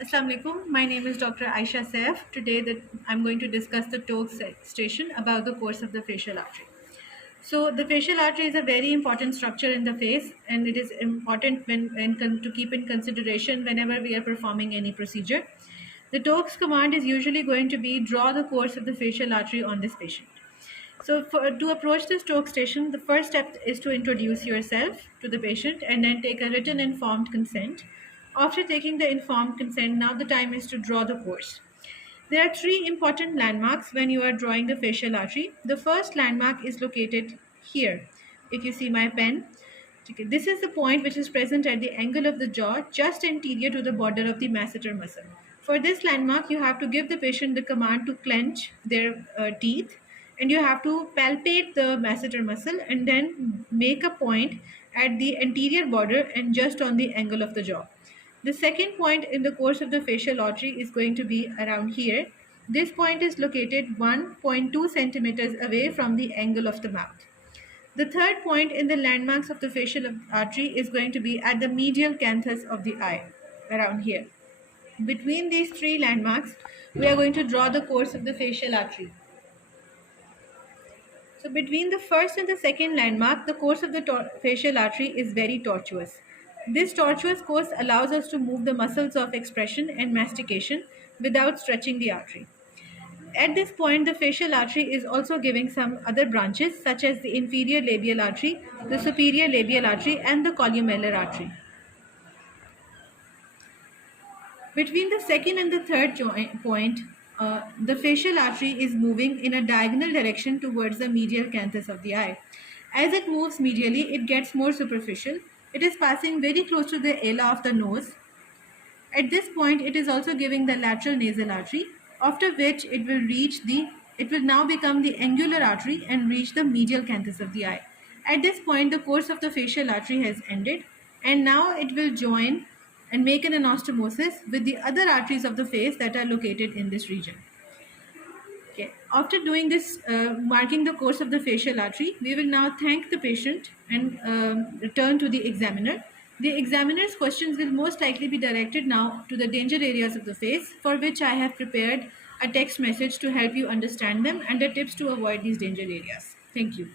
Assalamu alaikum. My name is Dr. Aisha Saif. Today I'm going to discuss the talk station about the course of the facial artery. So the facial artery is a very important structure in the face, and it is important to keep in consideration whenever we are performing any procedure. The TOKS command is usually going to be draw the course of the facial artery on this patient. So to approach this talk station, the first step is to introduce yourself to the patient and then take a written informed consent. After taking the informed consent, now the time is to draw the course. There are three important landmarks when you are drawing the facial artery. The first landmark is located here. If you see my pen, okay, this is the point which is present at the angle of the jaw, just anterior to the border of the masseter muscle. For this landmark, you have to give the patient the command to clench their teeth, and you have to palpate the masseter muscle and then make a point at the anterior border and just on the angle of the jaw. The second point in the course of the facial artery is going to be around here. This point is located 1.2 centimeters away from the angle of the mouth. The third point in the landmarks of the facial artery is going to be at the medial canthus of the eye, around here. Between these three landmarks, we are going to draw the course of the facial artery. So between the first and the second landmark, the course of the facial artery is very tortuous. This tortuous course allows us to move the muscles of expression and mastication without stretching the artery. At this point, the facial artery is also giving some other branches such as the inferior labial artery, the superior labial artery, and the columellar artery. Between the second and the third point, the facial artery is moving in a diagonal direction towards the medial canthus of the eye. As it moves medially, it gets more superficial. It is passing very close to the ala of the nose. At this point, it is also giving the lateral nasal artery, after which it will now become the angular artery and reach the medial canthus of the eye. At this point, the course of the facial artery has ended, and now it will join and make an anastomosis with the other arteries of the face that are located in this region. Okay. After doing this, marking the course of the facial artery, we will now thank the patient and return to the examiner. The examiner's questions will most likely be directed now to the danger areas of the face, for which I have prepared a text message to help you understand them and the tips to avoid these danger areas. Thank you.